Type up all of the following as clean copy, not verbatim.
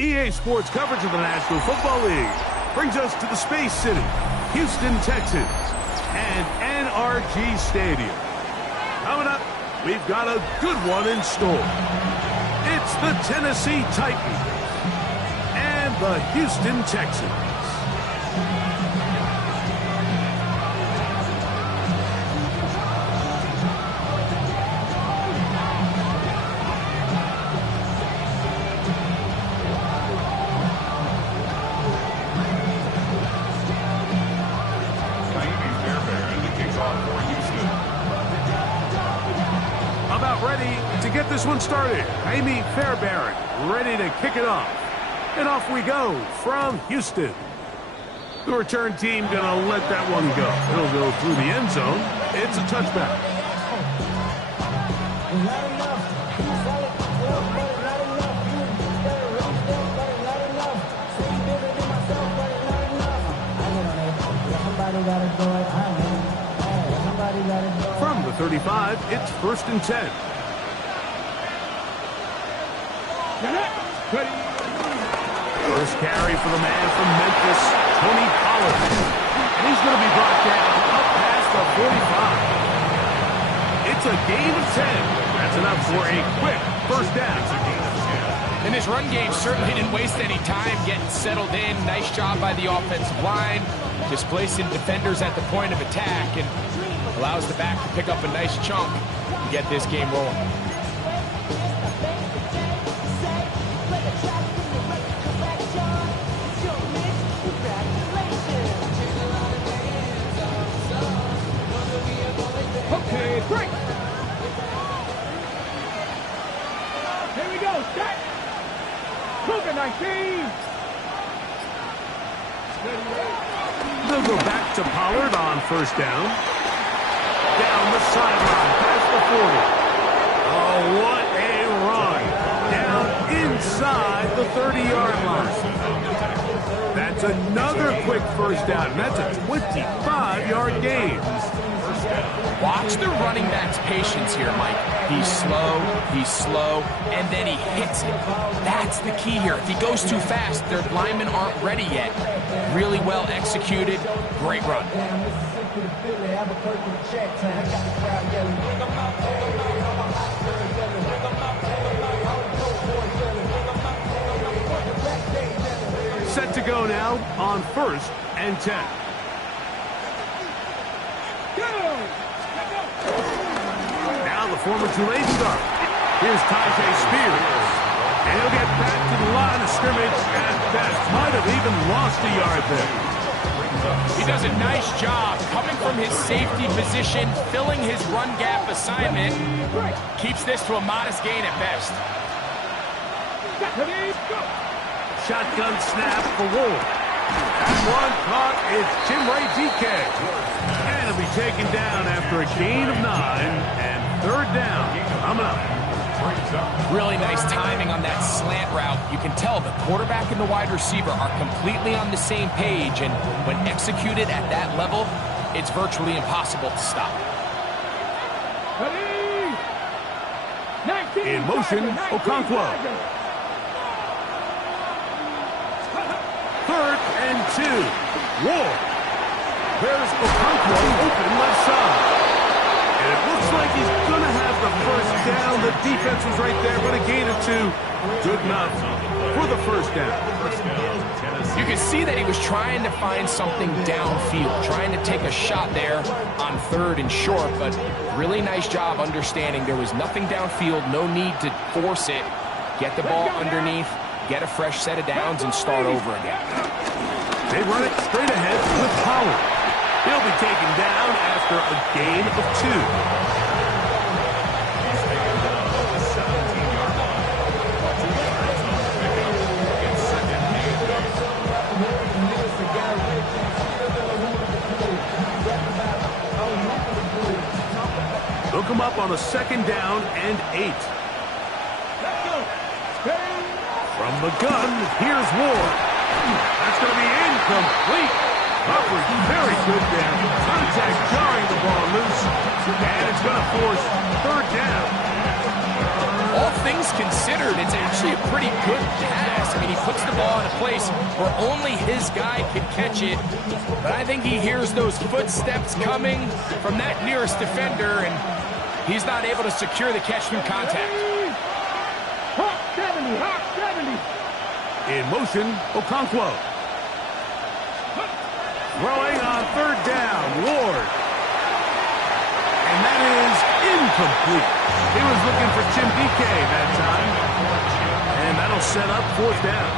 EA Sports coverage of the National Football League brings us to the Space City, Houston, Texas, and NRG Stadium. Coming up, we've got a good one in store. It's the Tennessee Titans and the Houston Texans. About ready to get this one started. Amy Fairbairn ready to kick it off. And off we go from Houston. The return team gonna let that one go. It'll go through the end zone. It's a touchback. From the 35, it's 1st and 10. First carry for the man from Memphis, Tony Pollard. And he's going to be brought down up past the 45. It's a gain of 10. That's enough for a quick first down. And his run game certainly didn't waste any time getting settled in. Nice job by the offensive line, displacing defenders at the point of attack, and allows the back to pick up a nice chunk and get this game rolling. Okay, break. Here we go, set. Cougar 19. They'll go back to Pollard on first down. Down the sideline, past the 40. Oh, what a run. Down inside the 30-yard line. That's another quick first down. That's a 25-yard gain. Watch the running back's patience here, Mike. He's slow, and then he hits it. That's the key here. If he goes too fast, their linemen aren't ready yet. Really well executed. Great run. Set to go now on 1st and 10. Now the former Tulane star. Here's Tajay Spears. And he'll get back to the line of scrimmage at best. Might have even lost a yard there. He does a nice job coming from his safety position, filling his run gap assignment. Keeps this to a modest gain at best. Shotgun snap for Ward. That one caught. It's Tim Ray DK. And it'll be taken down after a gain of 9 and 3rd down. Coming up. Really nice timing on that slant route. You can tell the quarterback and the wide receiver are completely on the same page, and when executed at that level, it's virtually impossible to stop. In motion, Okonkwo. 3rd and 2. Ward. There's Okonkwo open left side. And it looks like he's going to have the first down. The defense was right there, but a gain of 2. Good enough for the first down. You can see that he was trying to find something downfield, trying to take a shot there on 3rd and short, but really nice job understanding there was nothing downfield, no need to force it. Get the ball underneath, get a fresh set of downs, and start over again. They run it straight ahead with Pollard. He'll be taken down after a gain of 2. They'll come up on a 2nd down and 8. From the gun, here's Ward. That's going to be incomplete. Coverage very good there. Contact jarring the ball loose. And it's going to force 3rd down. All things things considered, it's actually a pretty good pass. I mean, he puts the ball in a place where only his guy can catch it. But I think he hears those footsteps coming from that nearest defender, and he's not able to secure the catch through contact. Hawk 70, Hawk 70. In motion, Okonkwo. Throwing on third down, Ward. And that is incomplete. He was looking for Chimbike that time. And that'll set up fourth down.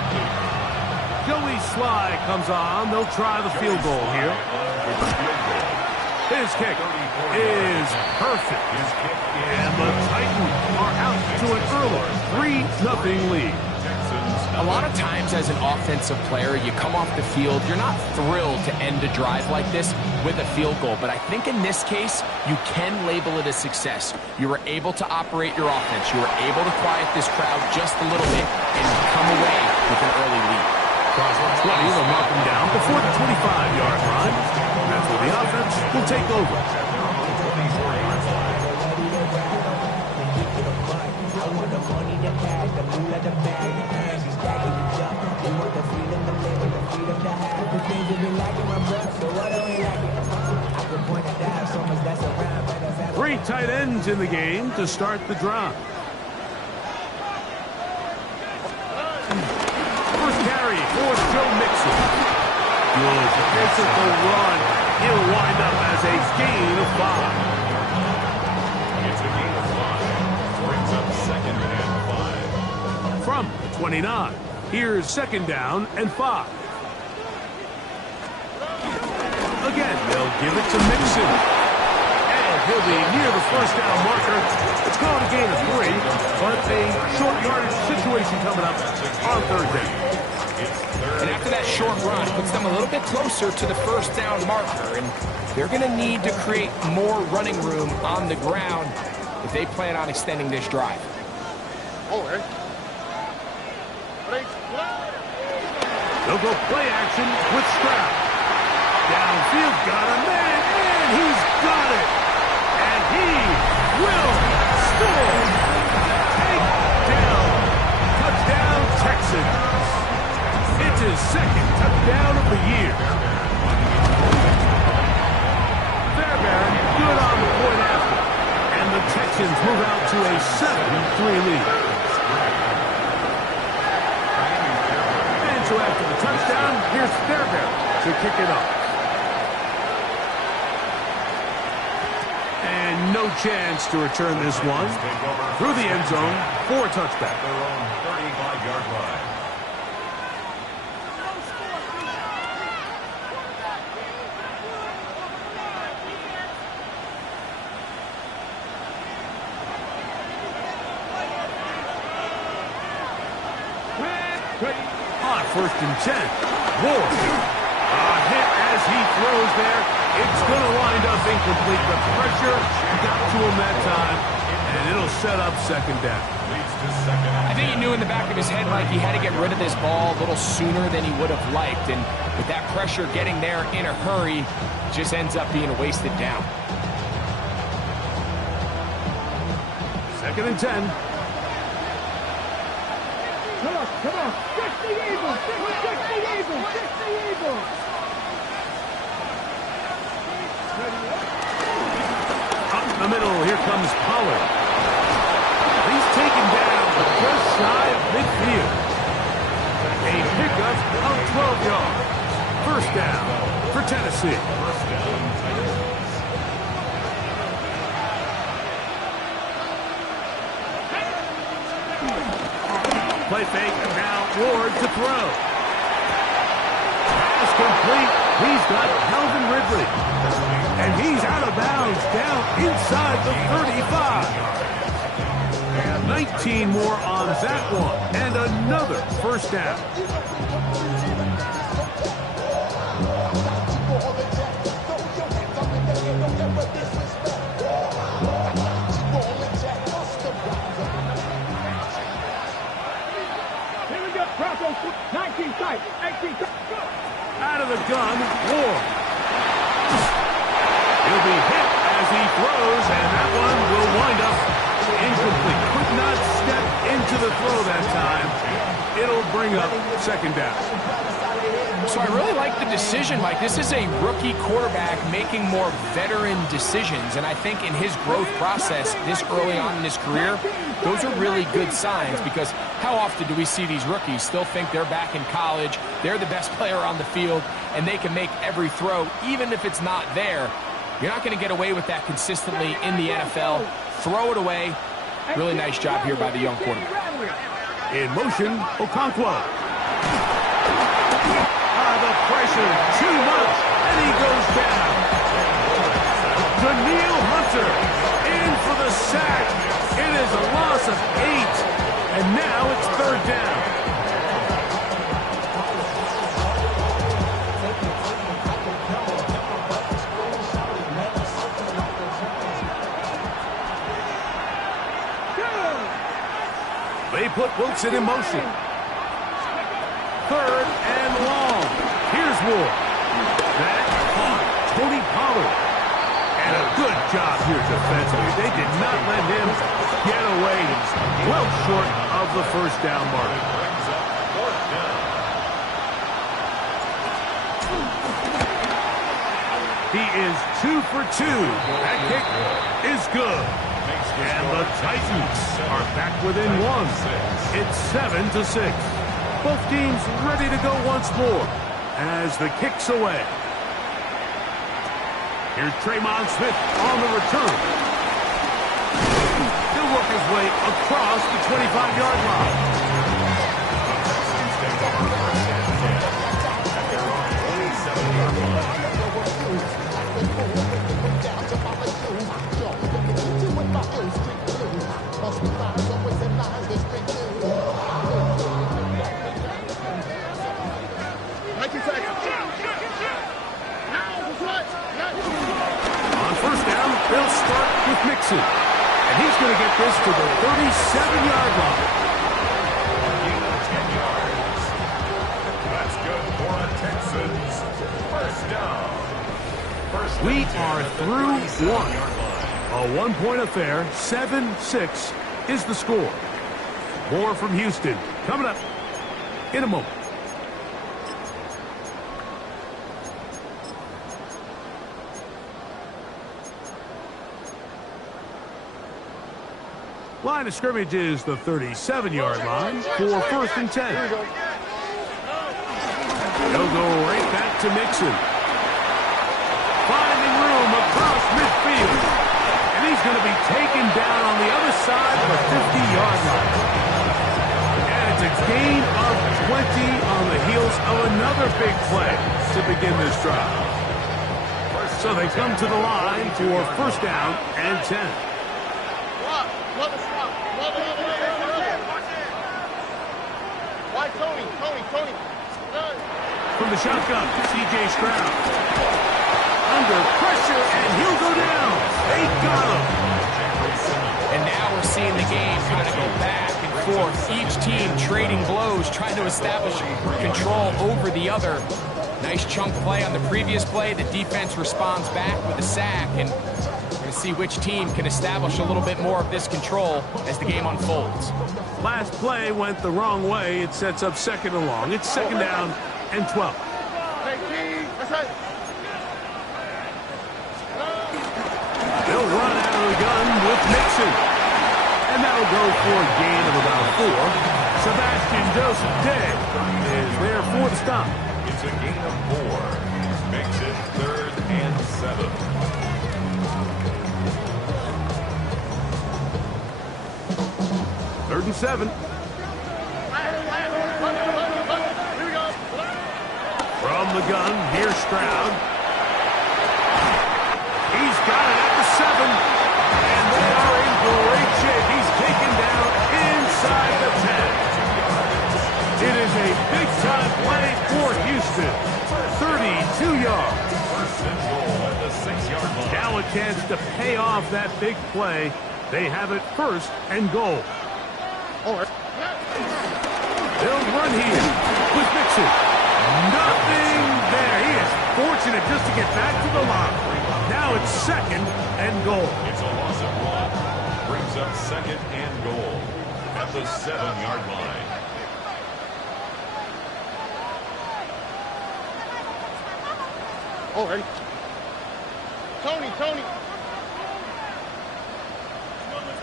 Joey Sly comes on. They'll try the field goal here. His kick is perfect. And the Titans are out to an early 3-0 lead. A lot of times as an offensive player, you come off the field, you're not thrilled to end a drive like this with a field goal. But I think in this case, you can label it a success. You were able to operate your offense. You were able to quiet this crowd just a little bit and come away with an early lead. Cross 20, they'll mark him down before the 25-yard line. That's where the offense will take over. Three tight ends in the game to start the drive. First carry for Joe Mixon. Good physical run. He'll wind up as a gain of 5. It's a gain of 5. Brings up 2nd and 5. From 29. Here's 2nd down and 5. Again, they'll give it to Mixon. And he'll be near the first down marker. It's called a gain of 3, but a short yardage situation coming up on third down. And after that short run, it puts them a little bit closer to the first down marker. And they're going to need to create more running room on the ground if they plan on extending this drive. They'll go play action with Stroud. Downfield, got a man, and he's got it. And he will score. Take down. Touchdown, Texans. It's his 2nd touchdown of the year. Fairbairn good on the point after. And the Texans move out to a 7-3 lead. And so after the touchdown, here's Fairbairn to kick it off. And no chance to return this one through the end zone for a touchback. Their own 35-yard line. On 1st and 10, Ward. A hit as he throws there. It's going to wind up incomplete. The pressure got to him that time, and it'll set up 2nd down. I think he knew in the back of his head like he had to get rid of this ball a little sooner than he would have liked. And with that pressure getting there in a hurry, it just ends up being a wasted down. 2nd and 10. Come on, come on. Fix the Eagles. Fix the Eagles. Fix the Eagles. Up the middle, here comes Pollard. He's taken down just shy of midfield. A pickup of 12 yards. First down for Tennessee. First down, play fake, and now Ward to throw. Pass complete. He's got Calvin Ridley. And he's out of bounds down inside the 35. 19 more on that one. And another first down. Here we go. Broncos, 19 tight. 18 tight. Out of the gun, Ward. He'll be hit as he throws, and that one will wind up incomplete. Could not step into the throw that time. It'll bring up second down. So I really like the decision, Mike. This is a rookie quarterback making more veteran decisions, and I think in his growth process this early on in his career, those are really good signs, because how often do we see these rookies still think they're back in college, they're the best player on the field, and they can make every throw, even if it's not there. You're not going to get away with that consistently in the NFL. Throw it away. Really nice job here by the young quarterback. In motion, Okonkwo. The pressure, too much, and he goes down. Daniil Hunter in for the sack. It is a loss of 8, and now it's third down. They put Wilson in motion. Third and long. Here's Ward. That caught Tony Pollard. And a good job here defensively. They did not let him get away. He's well short of the first down mark. He is 2 for 2. That kick is good. And the Titans are back within 1. It's 7-6. Both teams ready to go once more as the kick's away. Here's Tremon Smith on the return. He'll work his way across the 25-yard line. On first down, they'll start with Mixon. And he's going to get this to the 37-yard line. That's good for the Texans. First down. We are through 1. A one-point affair, 7-6 is the score. More from Houston coming up in a moment. Line of scrimmage is the 37-yard line for first and 10. They'll go right back to Mixon. Finding room across midfield. And he's going to be taken down on the other side of the 50-yard line. And it's a gain of 20 on the heels of another big play to begin this drive. So they come to the line for first down and 10. Tony. From the shotgun, C.J. Stroud. Under pressure, and he'll go down. They got him. And now we're seeing the game kind of go back and forth. Each team trading blows, trying to establish control over the other. Nice chunk play on the previous play. The defense responds back with a sack, and we're going to see which team can establish a little bit more of this control as the game unfolds. Last play went the wrong way. It sets up second and long. It's second down and 12. They'll run out of the gun with Mixon. And that'll go for a gain of about 4. Sebastian Joseph-Day is there for the stop. It's a gain of 4. Makes it third and 7. Third and 7. From the gun, here's Stroud. He's got it at the 7. And they are in great shape. He's taken down inside the 10. It is a big-time play for Houston. 32 yards. First and goal at the 6-yard line. Now a chance to pay off that big play. They have it first and goal. They'll run here with Mixon. Nothing there. He is fortunate just to get back to the line. Now it's second and goal. It's a loss of 1. Brings up second and goal. at the 7-yard line. Oh, ready? Tony.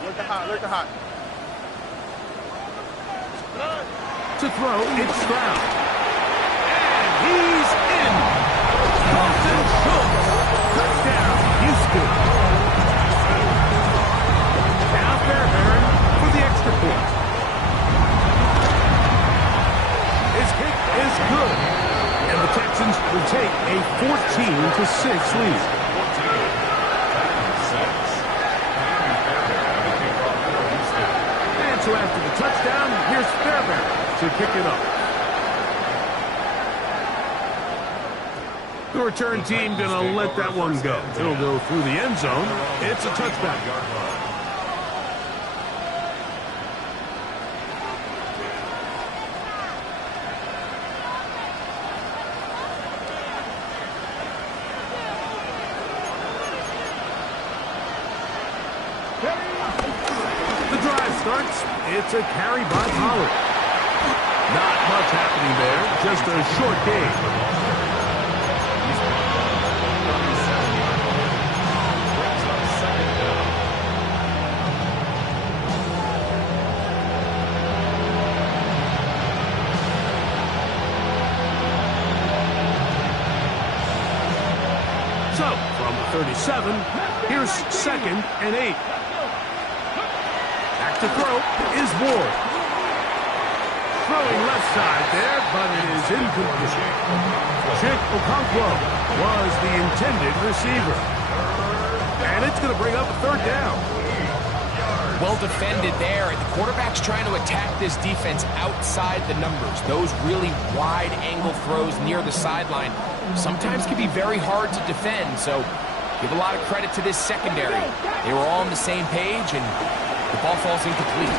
Look at hot. To throw, it's Stroud. And he's in. Colton Schultz. Touchdown, Houston. Now Fairbairn for the extra point. His kick is good. And the Texans will take a 14-6 lead. And so after the touchdown, here's Fairbairn to kick it up. The return team gonna let that one go. It'll go through the end zone. It's a touchback. The drive starts. It's a carry by Pollard. Not much happening there. Just a short game. So, from 37, here's 2nd and 8. Back to throw is Ward. Throwing left side there, but it is incomplete. Chick Okonkwo was the intended receiver. And it's going to bring up a 3rd down. Well defended there. The quarterback's trying to attack this defense outside the numbers. Those really wide angle throws near the sideline sometimes can be very hard to defend. So give a lot of credit to this secondary. They were all on the same page, and the ball falls incomplete.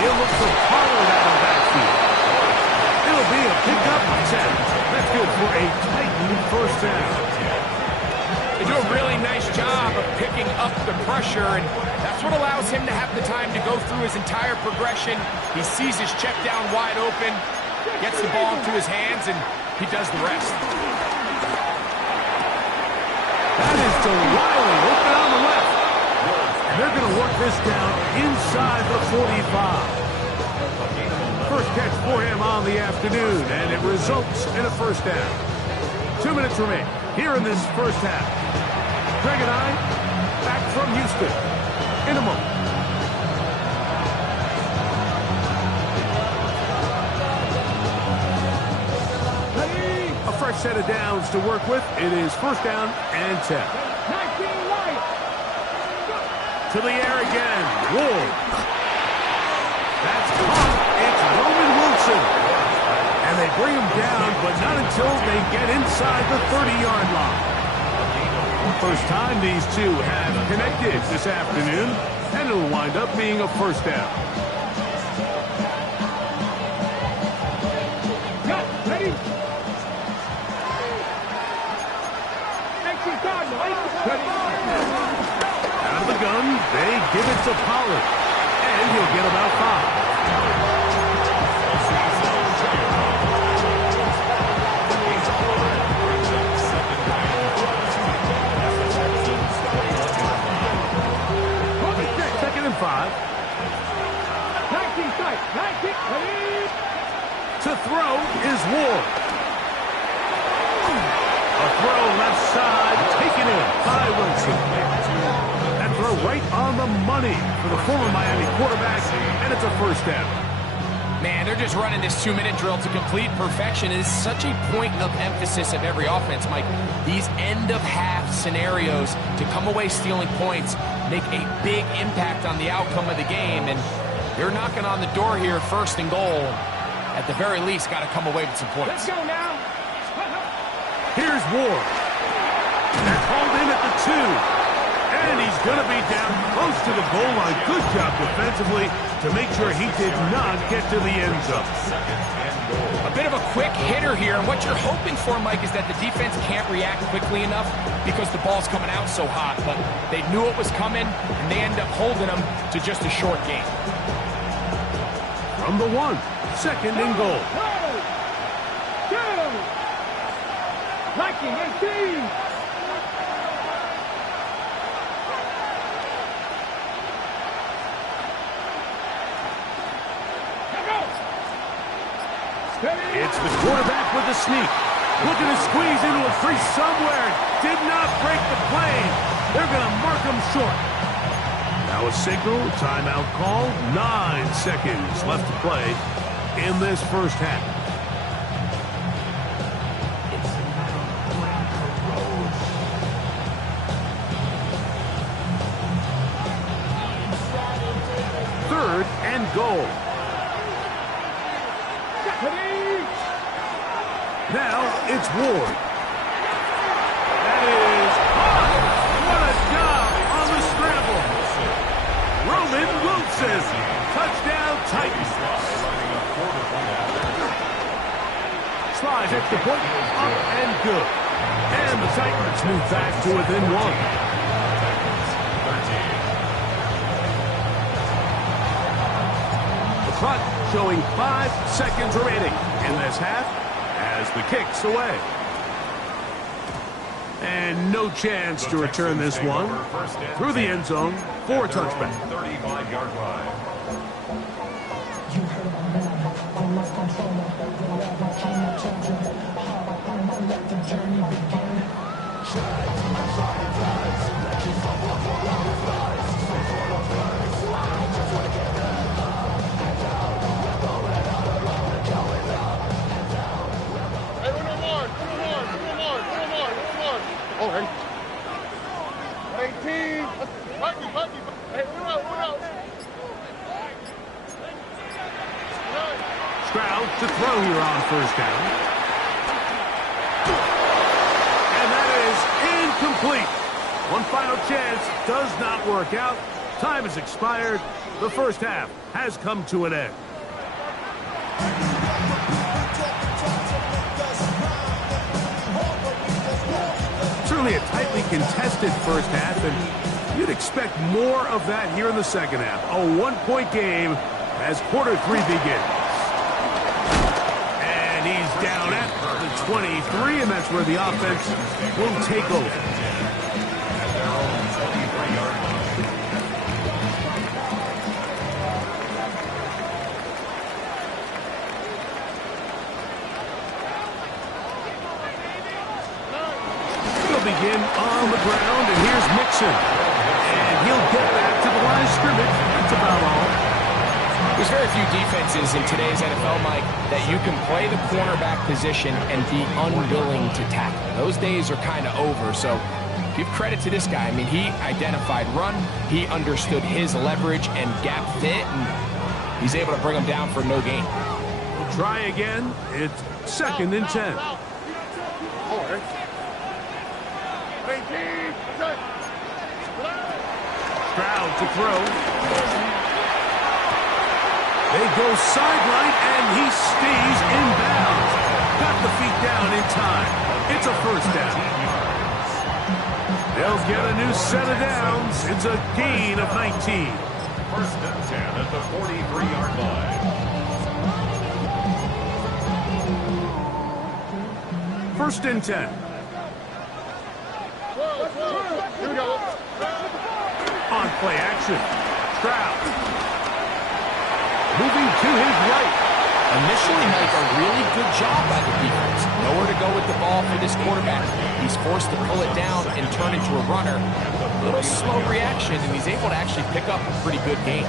He'll look for Pollard out of the backfield. It'll be a pickup 10. That's good for a Titan 1st down. They do a really nice job of picking up the pressure, and that's what allows him to have the time to go through his entire progression. He sees his check down wide open, gets the ball into his hands, and he does the rest. That is to Wiley, open on the left. And they're going to work this down inside the 45. First catch for him on the afternoon, and it results in a 1st down. 2 minutes remain here in this 1st half. Greg and I back from Houston in a moment. A fresh set of downs to work with. It is 1st down and 10. To the air again. Ward. That's caught. It's Roman Wilson. And they bring him down, but not until they get inside the 30-yard line. First time these two have connected this afternoon, and it'll wind up being a 1st down. Ready? Out of the gun, they give it to Pollard, and he'll get about 5. Second and 5. 19 sight. 19. Ready? To throw is Ward. A throw left side, taken in by Wilson. That throw right on the money for the former Miami quarterback, and it's a 1st down. Man, they're just running this 2-minute drill to complete perfection. It is such a point of emphasis of every offense, Mike. These end-of-half scenarios to come away stealing points make a big impact on the outcome of the game, and they're knocking on the door here, 1st and goal. At the very least, got to come away with some points. Let's go now. Here's Ward. They're called in at the 2. And he's going to be down close to the goal line. Good job defensively to make sure he did not get to the end zone. A bit of a quick hitter here, and what you're hoping for, Mike, is that the defense can't react quickly enough because the ball's coming out so hot. But they knew it was coming, and they end up holding them to just a short game. from the 1. 2nd and goal. Liking 18. It's the quarterback with the sneak. Looking to squeeze into a crease somewhere. Did not break the plane. They're going to mark him short. Now a signal, timeout call. 9 seconds left to play in this first half. Third and goal. Now it's Ward. That is high. What a job on the scramble. Roman Wilson. Touchdown Titans. Slides at the point. Up and good. And the Titans move back to within 1. The clock showing 5 seconds remaining in this half. As the kick's away. And no chance to return this one. Through the end zone for a touchback. 35-yard line. Oh, hey. 18. Hey, uno. Stroud to throw here on first down. And that is incomplete. One final chance does not work out. Time has expired. The first half has come to an end. Certainly a tightly contested first half, and you'd expect more of that here in the second half. A 1-point game as quarter 3 begins. And he's down at the 23, and that's where the offense will take over. Begin on the ground, and here's Mixon. And he'll get back to the line of scrimmage. That's about all. There's very few defenses in today's NFL, Mike, that you can play the cornerback position and be unwilling to tackle. Those days are kind of over, so give credit to this guy. I mean, he identified run, he understood his leverage and gap fit, and he's able to bring him down for no gain. We'll try again. It's 2nd and 10. Stroud to throw. They go sideline, and he stays in bounds. Got the feet down in time. It's a first down. They'll get a new set of downs. It's a gain of 19. 1st and 10 at the 43-yard line. 1st and 10. Here we go. On play action. Stroud. Moving to his right. Initially, Mike, a really good job by the defense. Nowhere to go with the ball for this quarterback. He's forced to pull it down and turn into a runner. A little slow reaction, and he's able to actually pick up a pretty good gain.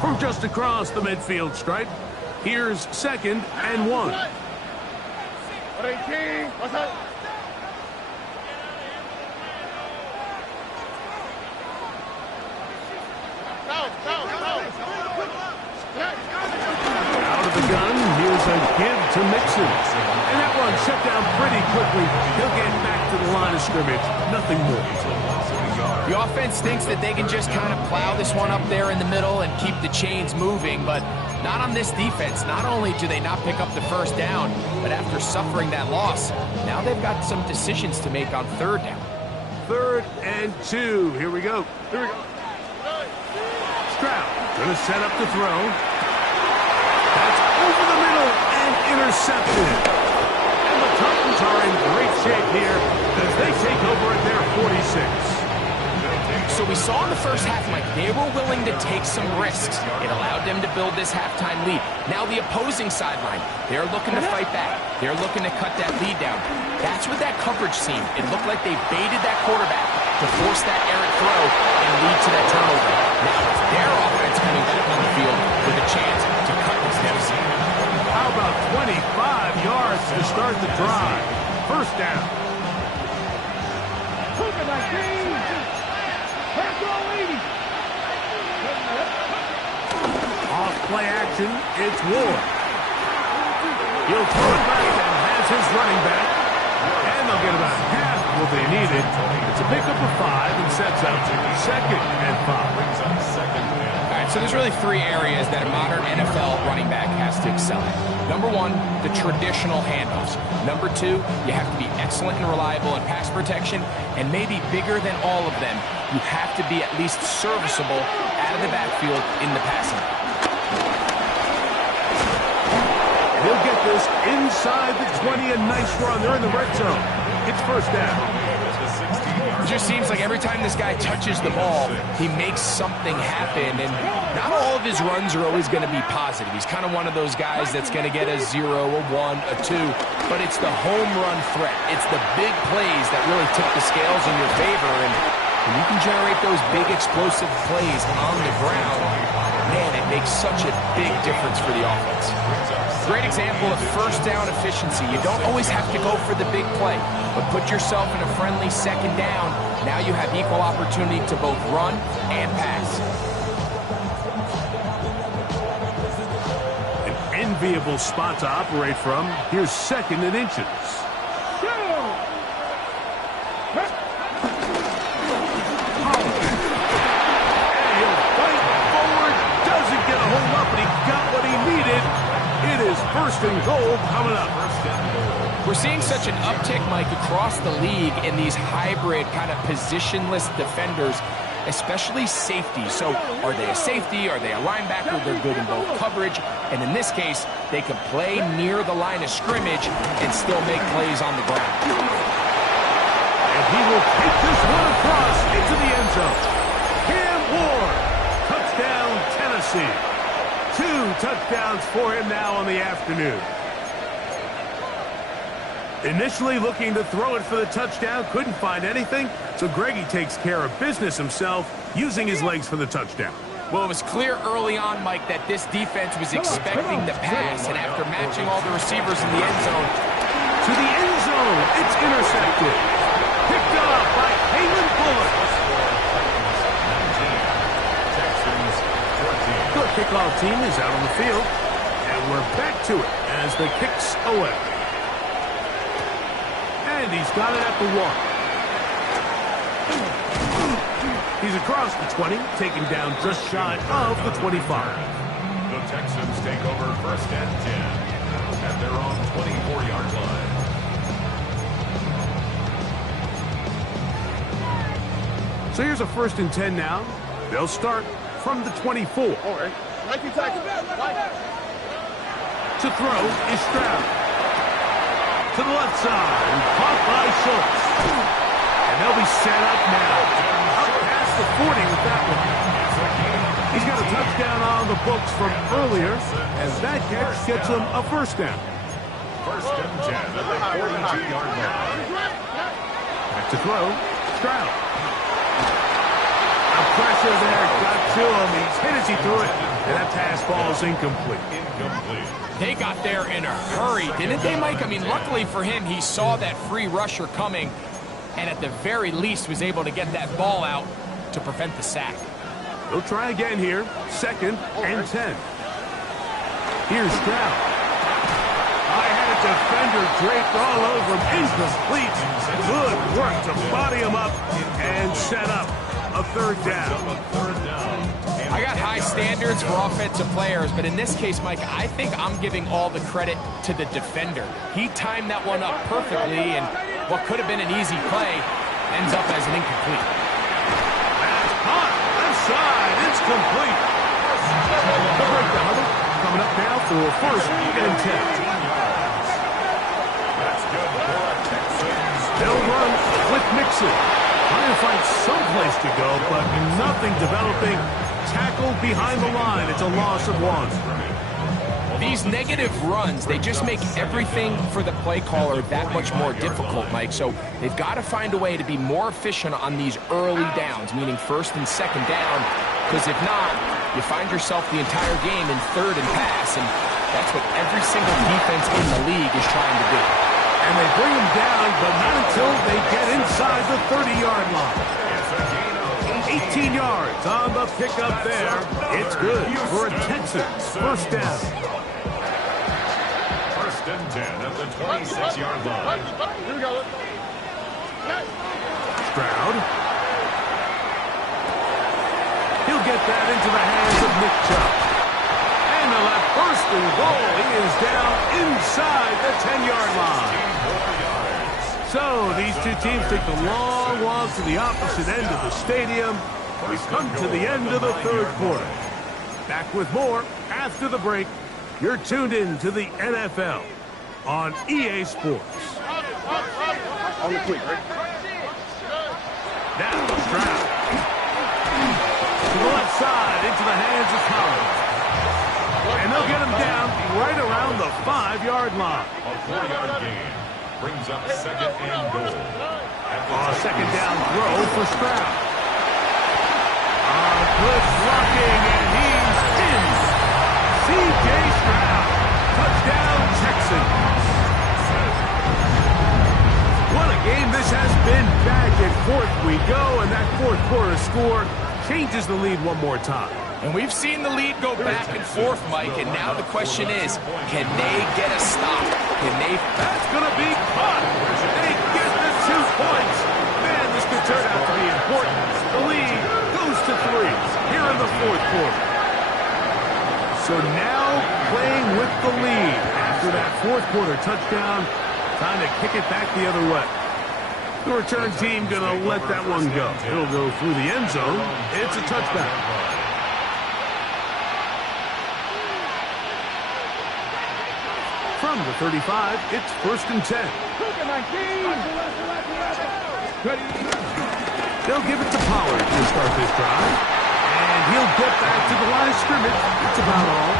From just across the midfield stripe, here's 2nd and 1. 18. What's up? Out of the gun, here's a give to Mixon. And that one shut down pretty quickly. He'll get back to the line of scrimmage. Nothing more. The offense thinks that they can just kind of plow this one up there in the middle and keep the chains moving, but Not on this defense. Not only do they not pick up the first down, but after suffering that loss, now they've got some decisions to make on third down. 3rd and 2. Here we go. Stroud gonna set up the throw. That's over the middle and intercepted. And the Titans are in great shape here as they take over at their 46. So we saw in the first half, Mike, they were willing to take some risks. It allowed them to build this halftime lead. Now the opposing sideline, they're looking to fight back. They're looking to cut that lead down. That's what that coverage seemed. It looked like they baited that quarterback to force that errant throw and lead to that turnover. Now it's their offense coming back on the field with a chance to cut this deficit. How about 25 yards to start the drive? First down. Off play action, it's Ward. He'll throw it back and has his running back. And they'll get about half what they needed. It's a pickup of 5 and sets up 2nd and 5. All right, so there's really 3 areas that a modern NFL running back has to excel at. Number 1, the traditional handoffs. Number 2, you have to be excellent and reliable in pass protection. And maybe bigger than all of them, you have to be at least serviceable out of the backfield in the passing game. He'll get this inside the 20, a nice run. They're in the red zone. It's first down. It just seems like every time this guy touches the ball, he makes something happen. And not all of his runs are always going to be positive. He's kind of one of those guys that's going to get a 0, a 1, a 2. But it's the home run threat. It's the big plays that really tip the scales in your favor. And when you can generate those big explosive plays on the ground, man, it makes such a big difference for the offense. Great example of first down efficiency. You don't always have to go for the big play, but put yourself in a friendly second down. Now you have equal opportunity to both run and pass. An enviable spot to operate from. Here's 2nd and inches. First and goal coming up. We're seeing such an uptick, Mike, across the league in these hybrid kind of positionless defenders, especially safety. So are they a safety? Are they a linebacker? They're good in both coverage. And in this case, they can play near the line of scrimmage and still make plays on the ground. And he will take this one across into the end zone. Cam Ward, touchdown Tennessee. 2 touchdowns for him now on the afternoon. Initially looking to throw it for the touchdown, couldn't find anything, so Greggy takes care of business himself, using his legs for the touchdown. Well, it was clear early on, Mike, that this defense was expecting the pass, and after matching all the receivers in the end zone. To the end zone, it's intercepted. Picked up by Halen Bullock. The kickoff team is out on the field, and we're back to it as the kick's away. And he's got it at the 1. He's across the 20, taken down just shy of the 25. The Texans take over 1st and 10 at their own 24-yard line. So here's a 1st and 10 now. They'll start from the 24. All right. Mikey tackle. To throw is Stroud. To the left side, caught by Schultz. And they'll be set up now. Up past the 40 with that one. He's got a touchdown on the books from earlier, as that catch gets him a 1st down. 1st and 10 at the 42-yard line. Back to throw, Stroud. Pressure there, got to him. He's hit as he threw it, and that pass ball is incomplete. They got there in a hurry, didn't they, Mike? I mean, luckily for him, he saw that free rusher coming, and at the very least was able to get that ball out to prevent the sack. They'll try again here, 2nd and 10. Here's Stroud. I had a defender draped all over him, incomplete. Good work to body him up and set up a 3rd down. I got high standards for offensive players, but in this case, Mike, I think I'm giving all the credit to the defender. He timed that one up perfectly, and what could have been an easy play ends up as an incomplete. That's caught. Left side. It's complete. The breakdown coming up now for first and 10. That's good for Texans. They'll run with Mixon. Trying to find someplace to go, but nothing developing. Tackled behind the line. It's a loss of 1. These negative runs, they just make everything for the play caller that much more difficult, Mike. So they've got to find a way to be more efficient on these early downs, meaning first and second down, because if not, you find yourself the entire game in third and pass, and that's what every single defense in the league is trying to do. And they bring him down, but not until they get inside the 30-yard line. 18 yards on the pickup there. It's good for a Texans first down. First and 10 at the 26-yard line. Here we go. Stroud. He'll get that into the hands of Nick Chubb. And the left first and goal. He is down inside the 10-yard line. So these two teams take the long walk to the opposite end of the stadium. We come to the end of the third quarter. Back with more after the break. You're tuned in to the NFL on EA Sports. On the quick, right? Now Stroud. To the left side, into the hands of Collins. And they'll get him down right around the 5-yard line. A 4-yard gain brings up second and goal. Second down throw for Stroud. Good blocking, and he's in. C.J. Stroud. Touchdown, Texans. What a game this has been. Back and forth we go, and that fourth quarter score changes the lead one more time. And we've seen the lead go back and forth, Mike, and now the question is, can they get a stop? Can they? That's going to be caught. They get the 2 points. Man, this could turn out to be important. The lead goes to 3 here in the fourth quarter. So now playing with the lead after that fourth quarter touchdown, time to kick it back the other way. The return team going to let that one go. It'll go through the end zone. It's a touchdown. From the 35, it's first and 10. They'll give it to Pollard to start this drive. And he'll get back to the line of scrimmage. That's about all.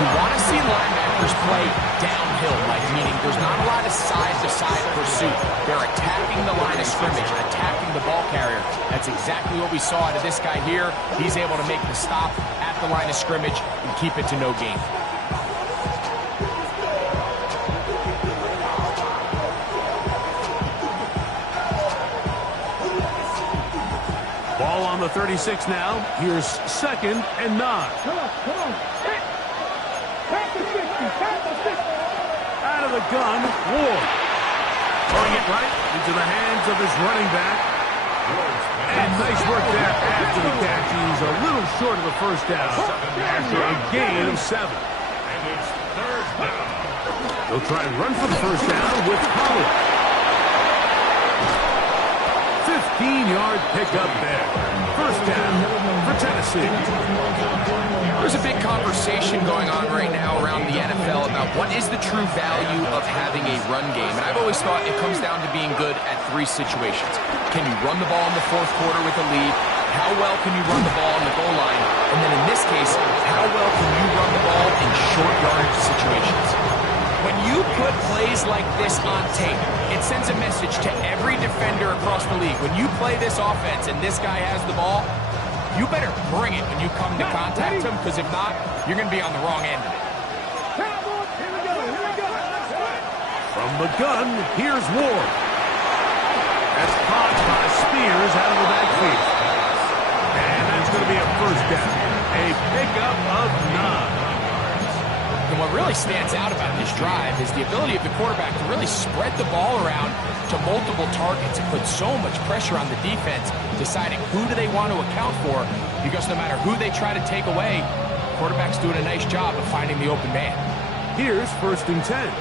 You want to see linebackers play downhill, like meaning there's not a lot of side-to-side pursuit. They're attacking the line of scrimmage, attacking the ball carrier. That's exactly what we saw out of this guy here. He's able to make the stop at the line of scrimmage and keep it to no gain. Ball on the 36 now. Here's second and 9. Come on. Pass the 50. Out of the gun, Ward. Throwing it right into the hands of his running back. And nice work there after the catch. He's a little short of the first down after a gain of 7. And it's third down. They'll try and run for the first down with Pollard. 15-yard pickup there. First down for Tennessee. There's a big conversation going on right now around the NFL about what is the true value of having a run game. And I've always thought it comes down to being good at 3 situations. Can you run the ball in the fourth quarter with a lead? How well can you run the ball on the goal line? And then in this case, how well can you run the ball in short yardage situations? When you put plays like this on tape, it sends a message to every defender across the league. When you play this offense and this guy has the ball, you better bring it when you come to contact him, because if not, you're going to be on the wrong end of it. Here we go. From the gun, here's Ward. That's caught by Spears out of the backfield. And that's going to be a first down. A pickup of 9. And And what really stands out about this drive is the ability of the quarterback to really spread the ball around to multiple targets and put so much pressure on the defense, deciding who do they want to account for, because no matter who they try to take away, the quarterback's doing a nice job of finding the open man. Here's 1st and 10.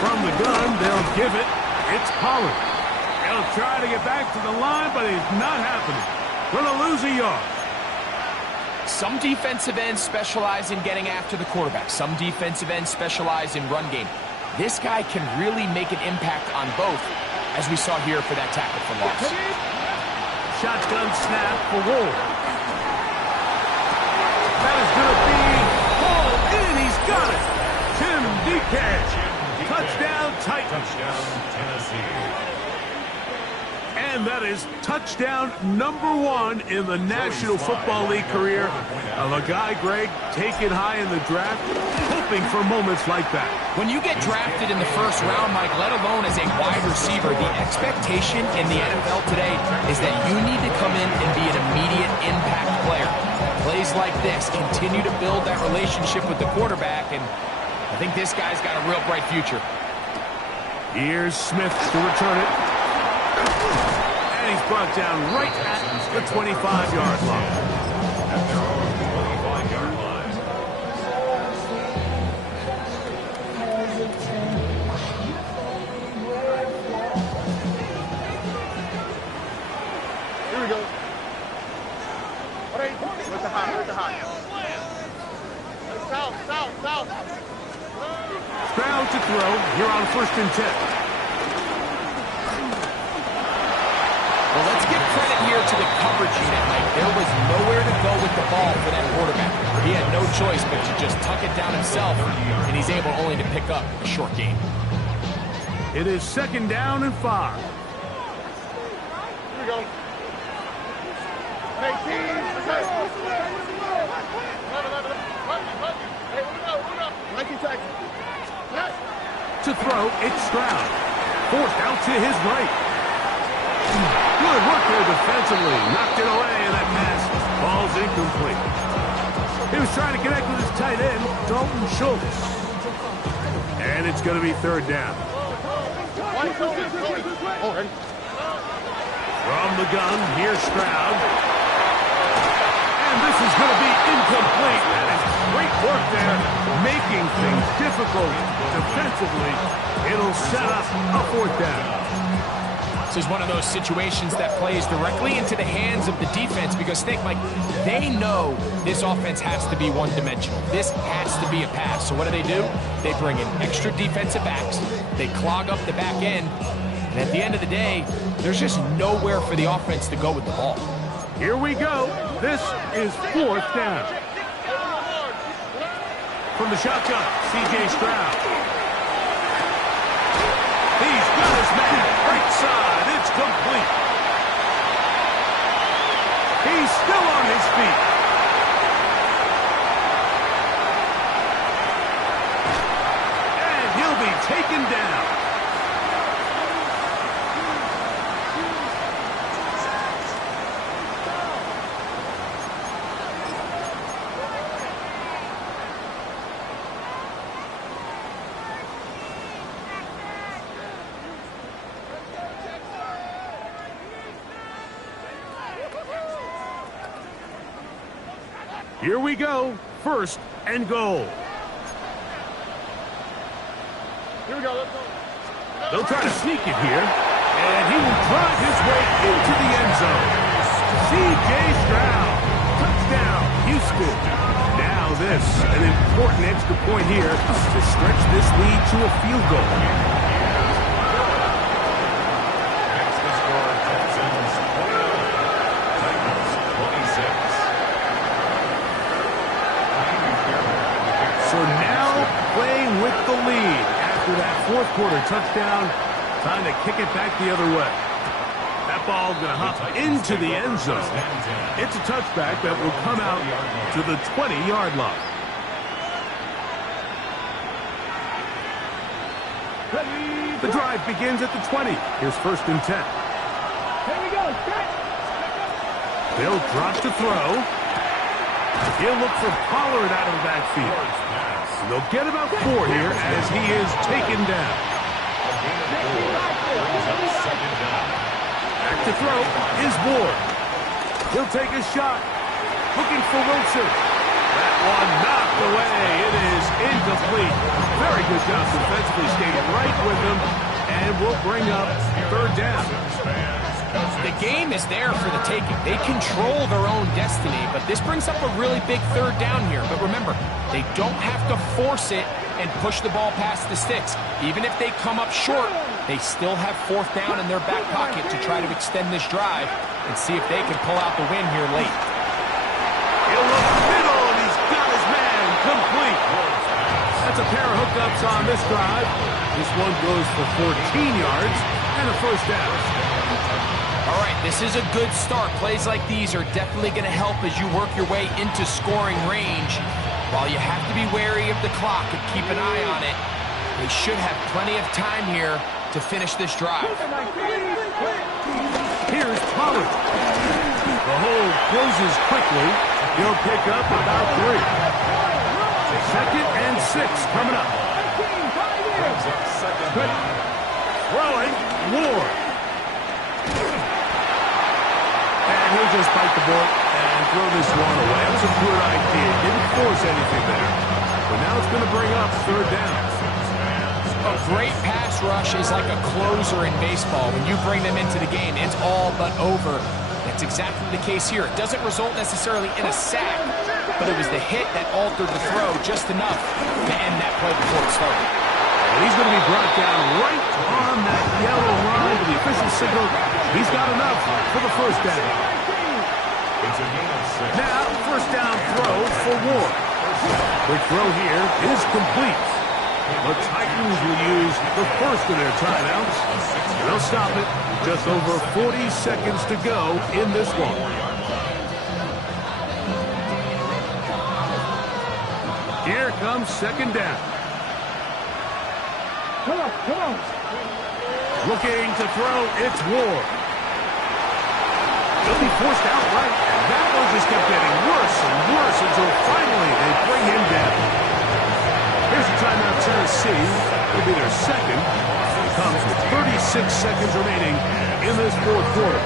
From the gun, they'll give it. It's Pollard. He'll try to get back to the line, but it's not happening. Going to lose a yard. Some defensive ends specialize in getting after the quarterback. Some defensive ends specialize in run game. This guy can really make an impact on both, as we saw here for that tackle for loss. Shotgun snap for Ward. That is going to be hauled in. He's got it. Tim DeCash. Touchdown, Titans. Touchdown, Tennessee. And that is touchdown number 1 in the National Football League career of a guy, Greg, taken high in the draft, hoping for moments like that. When you get drafted in the 1st round, Mike, let alone as a wide receiver, the expectation in the NFL today is that you need to come in and be an immediate impact player. Plays like this continue to build that relationship with the quarterback, and I think this guy's got a real bright future. Here's Smith to return it. And he's brought down right at the 25-yard line. At their own 25-yard line. Here we go. Where's the high? Where's the high? South. Stroud to throw here on 1st and 10. Well, let's give credit here to the coverage unit, Mike. There was nowhere to go with the ball for that quarterback. He had no choice but to just tuck it down himself, and he's able only to pick up a short gain. It is 2nd down and 5. Here we go. Hey, team. Hey, To throw, it's Stroud. Forced out to his right. Good work there defensively. Knocked it away, and that pass falls incomplete. He was trying to connect with his tight end, Dalton Schultz. And it's going to be 3rd down. From the gun, here's Stroud. And this is going to be incomplete. That is great work there, making things difficult defensively. It'll set up a 4th down. This is one of those situations that plays directly into the hands of the defense because, think, Mike, they know this offense has to be one-dimensional. This has to be a pass. So what do? They bring in extra defensive backs. They clog up the back end. And at the end of the day, there's just nowhere for the offense to go with the ball. Here we go. This is 4th down. From the shotgun, C.J. Stroud. He's got his man. Right side. It's complete. He's still on his feet. And he'll be taken down. Here we go. 1st and goal. Here we go. Let's go. They'll try to sneak it here. And he will drive his way into the end zone. C.J. Stroud. Touchdown, Houston. Now this, an important extra point here to stretch this lead to a field goal. That's the score. Texans 29. Titans 26. So now playing with the lead after that 4th quarter touchdown, time to kick it back the other way. That ball's going to hop into the end zone. It's a touchback that will come out to the 20-yard line. The drive begins at the 20. Here's 1st and 10. Here we go. Set. They'll drop to throw. He'll look for Pollard out of the backfield. They'll get about 4 here as he is taken down. Back to throw is Ward. He'll take a shot. Looking for Wilson. That one knocked away. It is incomplete. Very good job defensively, staying right with them, and will bring up 3rd down. The game is there for the taking. They control their own destiny, but this brings up a really big 3rd down here. But remember, they don't have to force it and push the ball past the sticks. Even if they come up short, they still have 4th down in their back pocket to try to extend this drive and see if they can pull out the win here late. He'll look middle, and he's got his man complete. That's a pair of hookups on this drive. This one goes for 14 yards and a 1st down. All right, this is a good start. Plays like these are definitely going to help as you work your way into scoring range. While you have to be wary of the clock and keep an eye on it, they should have plenty of time here to finish this drive. Here's Pollard. The hole closes quickly. He'll pick up about 3. 2nd and 6 coming up. Throwing, Ward. And he'll just bite the bullet and throw this one away. That was a good idea. Didn't force anything there. But now it's going to bring up 3rd down. A great pass rush is like a closer in baseball. When you bring them into the game, it's all but over. That's exactly the case here. It doesn't result necessarily in a sack, but it was the hit that altered the throw just enough to end that play before it started. And he's going to be brought down right on that yellow line to the official signal. He's got enough for the 1st down. Now, 1st down throw for Ward. Quick throw here is complete. The Titans will use the first of their timeouts. They'll stop it. Just over 40 seconds to go in this one. Here comes 2nd down. Come on. Looking to throw, it's Ward. He'll be forced out right, and that one just kept getting worse and worse until finally they bring him down. Here's a timeout, Tennessee. It'll be their 2nd. It comes with 36 seconds remaining in this 4th quarter.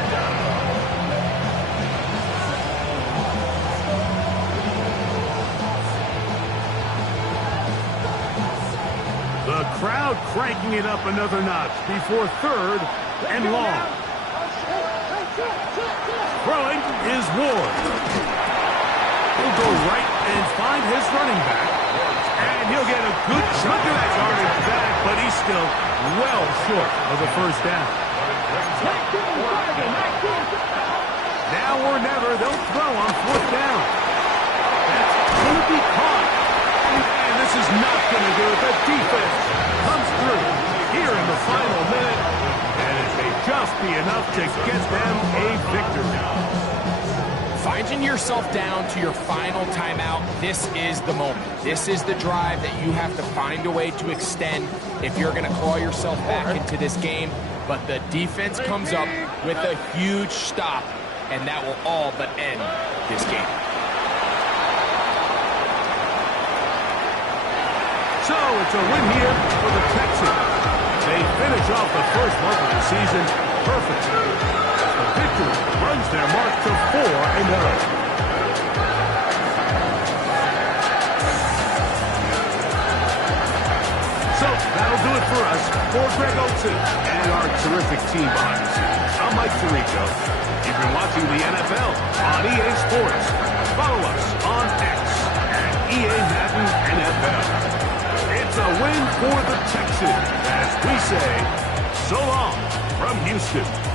The crowd cranking it up another notch before 3rd and long. Throwing is Ward. He'll go right and find his running back. And he'll get a good chunk of that yardage back, but he's still well short of the 1st down. Now or never, they'll throw on 4th down. That's going to be caught. And this is not going to do it. The defense comes through here in the final minute, and it may just be enough to get them a victory. Finding yourself down to your final timeout, this is the moment. This is the drive that you have to find a way to extend if you're going to claw yourself back into this game. But the defense comes up with a huge stop, and that will all but end this game. So it's a win here for the Texans. They finish off the first month of the season perfect. The victory runs their mark to 4-0. So that'll do it for us. For Greg Olsen and our terrific team behind the scenes, I'm Mike Tirico. You've been watching the NFL on EA Sports. Follow us on X at EA Madden NFL. It's a win for the Texans as we say so long from Houston.